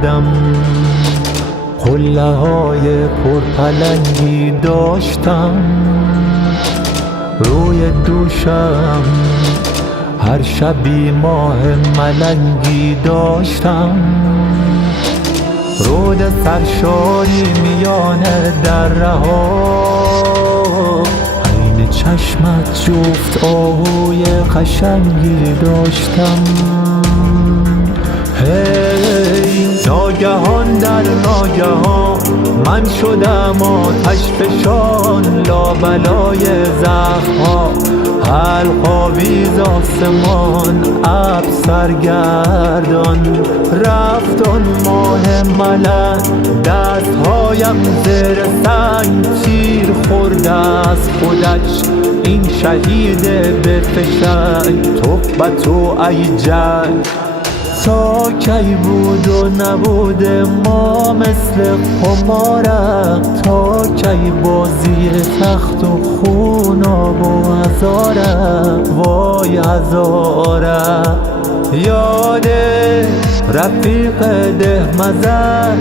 بودم، قله های پرپلنگی داشتم روی دوشم، هر شبی ماه ملنگی داشتم، رود سرشاری میان دره ها، عین چشمت جفت آهوی قشنگی داشتم. هی ناگهان در ناگهان من شدم آتش فشان، لابلای زخم‌ها حلق‌آویز آسمان، ابر سرگردان رفت آن ماه ملک، دستهایم زیر سنگ تیر خورده از خودش، این شهید به فشنگ توبت و ای جنگ. تا کی بود و نبوده ما مثل قمارم، تا کی بازی تخت و خوناب و هزارم، وای هزارم. یاد رفیق ده مزن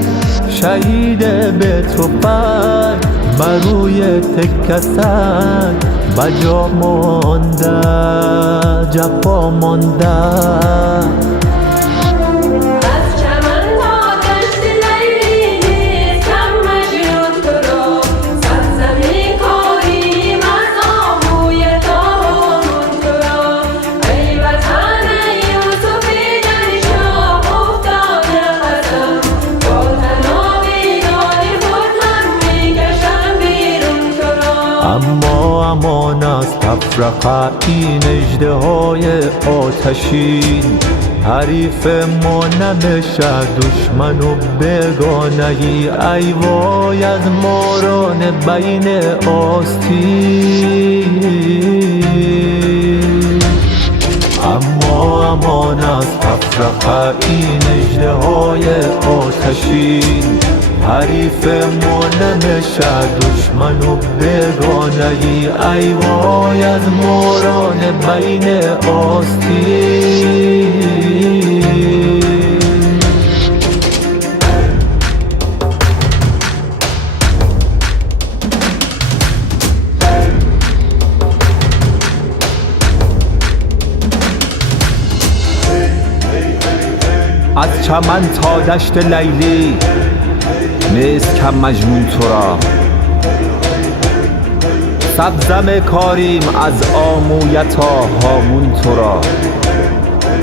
شهید به توفنگ، بروی تکه سنگ بجا مانده جفا مانده. اما امان از تفرقه این اژدهای آتشین، حریف ما نمیشه دشمن و بیگانه ای، ای وای از ماران بین آستین. اما امان از تفرقه این اژدهای آتشین، حریف ما نمیشه دشمن و بیگانه ای، ای وای از ماران بین آستین. از چمن تا دشت لیلی نیست کم مجنون تو را، سبزم کاریم از آمویه تا هامون تو را.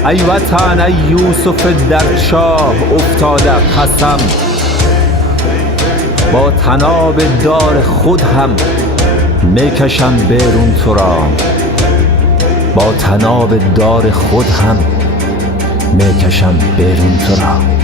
ای وطن ای یوسف در چاه افتاده قسم، با طناب دار خود هم میکشم بیرون تو را، با طناب دار خود هم میکشم بیرون تو را.